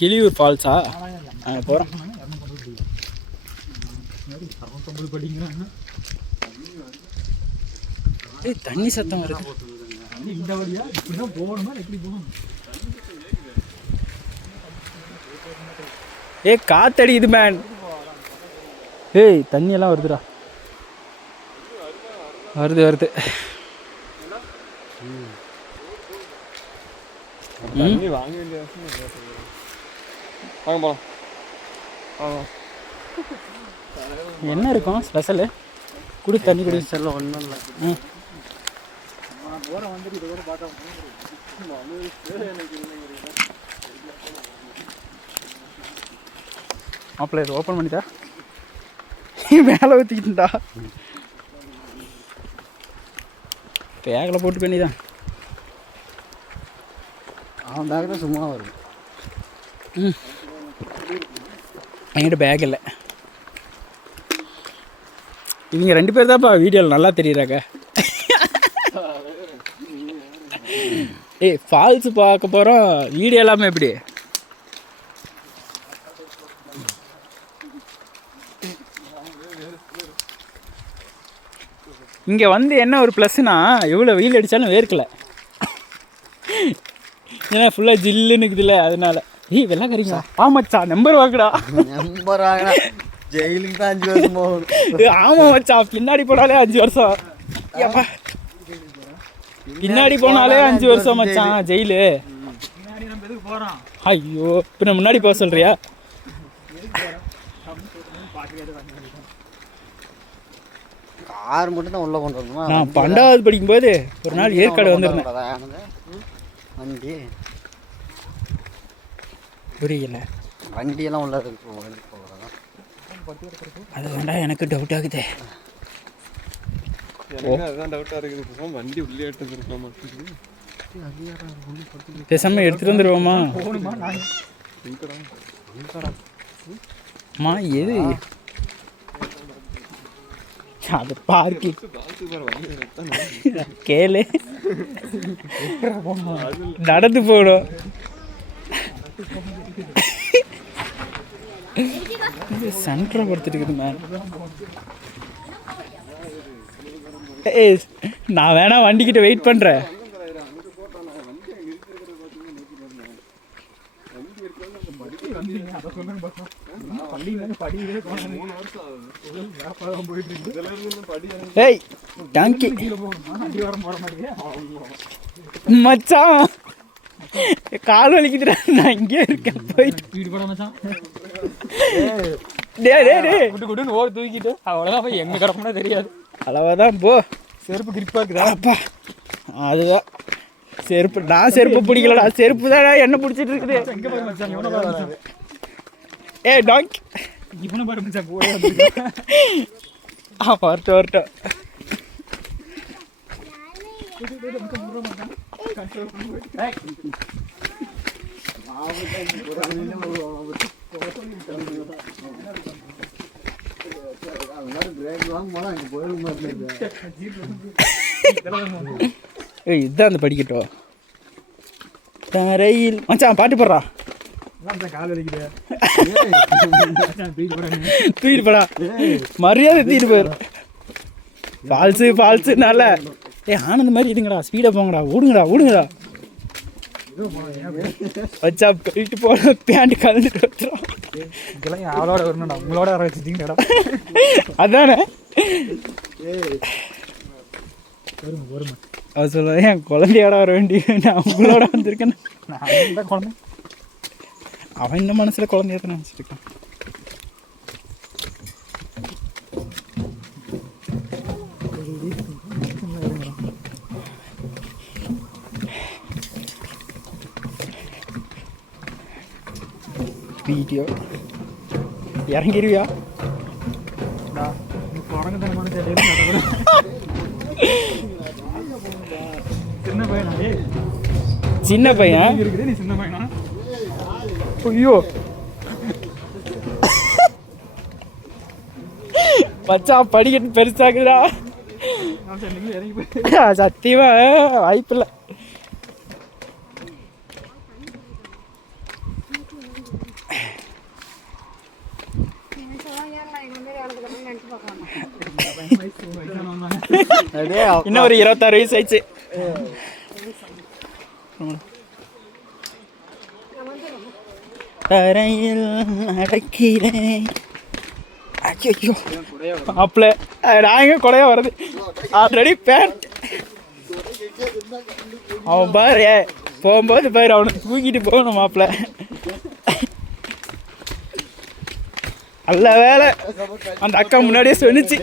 கிளியூர் ஃபால்ஸா? அங்கே போகிறோம் ஏய் தண்ணி சத்தம் வருது. இந்த வழியா இப்படிதான் போகணுமா எப்படி போகணும் ஏ காத்தடிக்குது மேன் ஏய் தண்ணி எல்லாம் வருதுடா. வருது வருது. வாங்க வேண்டிய வாங்க வாங்க. என்ன இருக்கும்? ஸ்பெஷலு? குடி தண்ணி குடி. செல்ல ஒன்றும் இல்லை ம். மாப்பிள்ள இது ஓப்பன் பண்ணிட்டா? மேலே ஊற்றிக்கிட்டா பேக்கில் போட்டு பண்ணிதான் அவன் பேக் தான் சும்மா வரும் என்கிட்ட பேக் இல்லை. இவங்க ரெண்டு பேர் தான்ப்பா வீடியோவில் நல்லா தெரியுறாங்க. ஏய் ஃபால்ஸ் பார்க்க போகிறோம் வீடியோ எல்லாமே எப்படி? இங்கே வந்து என்ன ஒரு ப்ளஸ்னா எவ்வளோ வெயில் அடித்தாலும் வேர்க்கலை. ஏன்னா ஃபுல்லாக ஜில்லுன்னு இருக்குதுல்ல அதனால. ஏய் வெள்ளாக்கறீங்க ஆமாச்சா நம்பர் வாக்குடா நம்பர் ஆகினா ஜெயிலுக்கு தான் அஞ்சு வருஷம் போகணும். ஆமா மச்சான் பின்னாடி போனாலே அஞ்சு வருஷம். ஏப்பா. பின்னாடி போனாலே அஞ்சு வருஷம் மச்சான் ஜெயிலு. ஐயோ பின்ன முன்னாடி போக சொல்றியா? கார் மட்டும் தான் உள்ளே கொண்டு வரணுமா? நான் பன்னெண்டாவது படிக்கும்போது ஒரு நாள் ஏற்காடு வந்திருந்தேன். வண்டி புரியல. வண்டியெல்லாம் உள்ள இருக்கு வண்டி போகிறதா? அது வேண்டாம் எனக்கு டவுட் ஆகுதே. எனக்கு அதுதான் டவுட்டாக இருக்குது பேசாம வண்டி உள்ளே பேசாம எடுத்துட்டு வந்துருவோமா? அம்மா எது? அது பார்க்கி கேளு. நடந்து போகணும் சென்டரை படுத்துட்டு இருக்குது மேம் ஏய் நான் வேணா வண்டிக்கிட்ட வெயிட் பண்ணுறேன் ஏய் டாங்கி மச்சான். கால் வலிக்குதுடா நான் இங்கே இருக்கேன் போயிட்டு. வீடு போட மச்சான் டே டே டே குட்டு குட்டுன்னு ஓடி தூக்கிட்டு. அவ்வளோதான் போய் எங்கே தெரியாது. அளவாதான் போ. செருப்பு கிரிப்பாக இருக்குதா? அப்பா அதுதான். செருப்பு நான் செருப்பு பிடிக்கலடா. செருப்பு தான் என்ன பிடிச்சிட்டு இருக்குது? ஏ டாங்க் இவனை பாரு. மச்சான் போய் வந்துருக்கான் ஆ வரட்டும் வரட்டும். ஏய் இதுதான் அந்த படிக்கட்டும் தரையில். மச்சான் பாட்டு போடுறா. மச்சான் தூக்கிட்டு போடா. மரியாதை தூக்கிட்டு போயிரு. ஃபால்ஸு ஃபால்ஸுனால ஏ ஆனந்த மாதிரி இருங்கடா ஸ்பீடாக போங்கடா. ஓடுங்கடா ஓடுங்கடா. வச்சா போயிட்டு போன பேண்ட் கலந்துட்டு வந்துடும் இதெல்லாம் அவளோட வரணும்டா. உங்களோட வர வச்சுட்டீங்கடா. அதானே? வருமா வருமா அவர் சொல்லுவாங்க என் குழந்தையோட வர வேண்டிய நான் உங்களோட வந்திருக்கேன் நான் குழந்தை. அவன் இந்த மனசில் குழந்தைய நினச்சிருக்கான் குரங்குத்தனமான சேட்டையில சின்ன பையனா ஏய் சின்ன பையன் இருக்குது நீ சின்ன பையனா ஐயோ மச்சான் படிக்கட்டு பெருசாக்குதுடா சத்தியமா வாய்ப்பில்லை இன்னும் ஒரு இருபத்தாறு வயசு ஆயிடுச்சு. தரையில் நடக்கிறேன். ஐயோ மாப்பிள்ள. நான் எங்க கொடையா வருது ஆல்ரெடி பேண்ட் அவன் பாரு போகும்போது பாரு அவனை தூக்கிட்டு போகணும் மாப்பிள்ள. நல்ல வேலை. அந்த அக்கா முன்னாடியே சொன்னிச்சு.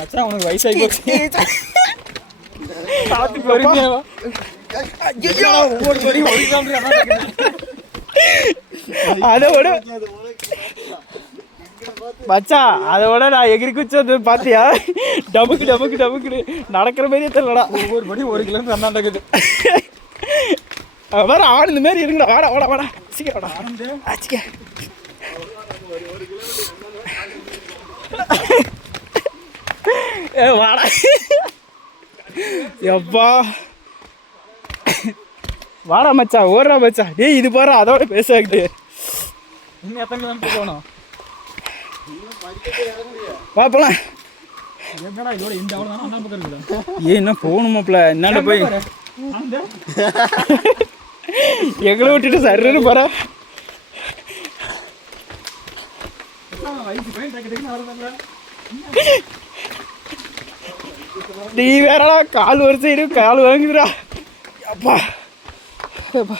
மச்சான் உனக்கு வயசாகி போச்சு. பார்த்து பொறுமையா வா. ஐயையோ, அதை விட மச்சான் அதை விட நான் எகிரி குச்சது பாத்தியா டபுக்கு டபுக்கு டபுக்குன்னு நடக்கிற மாதிரியே தெரியலடா. ஒவ்வொரு படி ஒரு கிலோமீட்டர் அண்ணா நடக்குது வேற ஆடு இந்த மாதிரி இருங்கடா வாடா வாடா வாடா. சீக்கிரம் வாடா. ஆச்சிக்க ஏ வாடா. எப்பா. வாடா மச்சான் ஓடுறா மச்சான். டேய் இது பாரு அதோட பேசாக்குது இன்னும் எத்தனை கிலோமீட்டர் போகணும்? வா போலாம். என்ன போகணுமாப்ல என்னாண்ட போய்? எங்களை விட்டுட்டு சருன்னு போற. வயசு பையன் டக்கு டக்குன்னு வரதாங்க நீ வேறடா கால் ஒரு சைடு கால் வாங்குதுடா. அப்பா. அப்பா.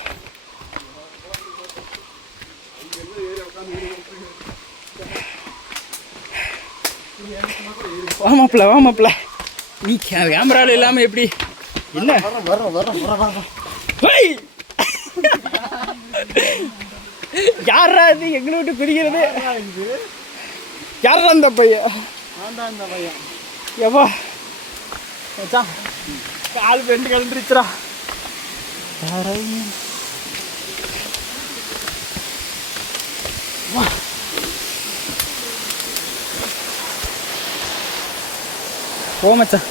வா மாப்பிள்ள வா மாப்பிள்ள. நீ கேமரால இல்லாம எப்படி? என்ன! யாரா இது? எங்களை விட்டு பிரிக்கிறது யாரா அந்த பையன். எவ்வா? மச்சான் கால் பெண்டு கலந்துருச்சுடா போ மச்சான்.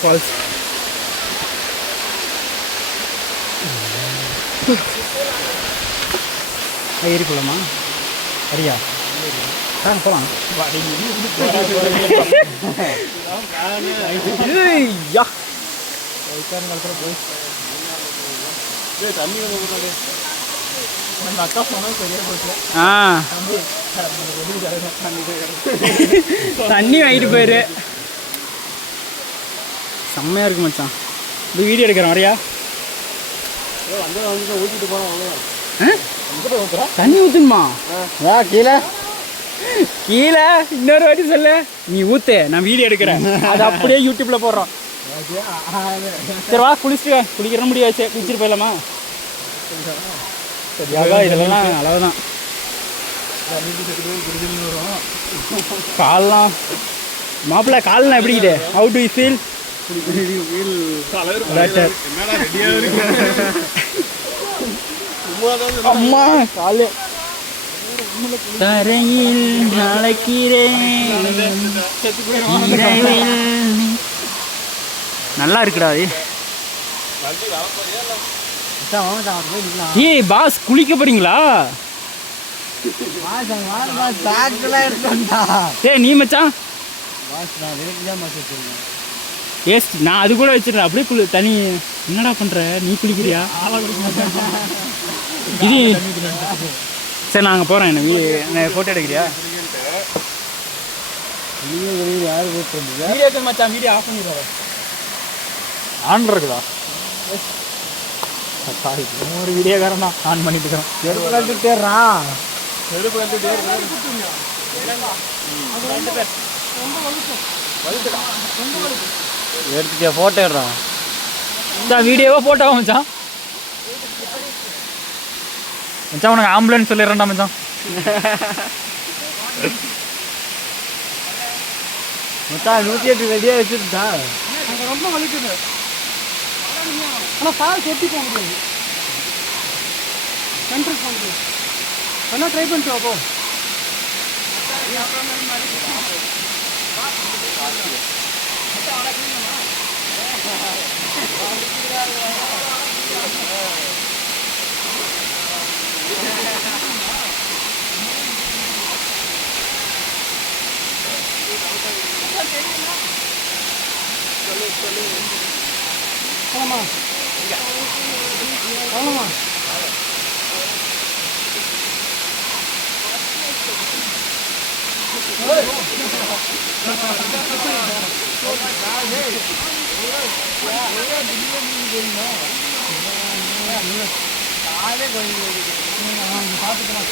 ஃபால்ஸ் ஏறி சரியா? சரியா ஆ போலாம் யா அந்த அக்கா சொன்னது பெரிய போச்சு ஆ தண்ணி வாங்கிட்டு போயிரு செம்மையா இருக்கு மச்சான் இந்த வீடியோ எடுக்கிறேன் வரையா? தண்ணி ஊத்துமா கீழே. கீழே இன்னொரு வாட்டி சொல்லு. நீ ஊத்து நான் வீடியோ எடுக்கிறேன். அது அப்படியே யூடியூப்ல போடுறோம். சரி வா குளிச்சுட்டு. குளிக்கிற முடியாச்சு குளிச்சுட்டு போயிடலாமா? சரியாக இதெல்லாம் அளவுதான் கால்லாம். மாப்பிள்ள கால்லாம் எப்படிக்குது ஹவு டு யூ ஃபீல் அம்மா காலு. தரையில் நடக்கிறேன் நல்லா இருக்குடா அது. ஏய் பாஸ் குளிக்க போறீங்களா? ஏய் நீ மச்சான். ஏஸ்ட் நான் அது கூட வச்சிருக்கேன் அப்படியே குளி தனி என்னடா பண்ற? நீ குளிக்கிறியா? இது சரி நான் அங்கே போகிறேன் என்ன ஃபோட்டோ எடுக்கிறியா? வீடியோ மச்சான் வீடியோ ஆஃப் பண்ணிடுவாங்க ஆன் இருக்குதா? ஒரு வீடியோக்காரன் தான். ஆன் பண்ணிட்டு இருக்கிறோம் எடுத்துட்டியா ஃபோட்டோ எடுறான் இந்த வீடியோவா போட்டோ மச்சான். மச்சான் உனக்கு ஆம்புலன்ஸ் சொல்லிடுறேன்டா மச்சான். மச்சான் நூற்றி எட்டு ரெடியாக வச்சுருந்தா. ரொம்ப வலிக்குது. ஆனால் கால் சொட்டி போக முடியாது. சென்ட்ரல் போக முடியாது வேணா ட்ரை பண்ணிட்டு வா போ போலாமா போலாமா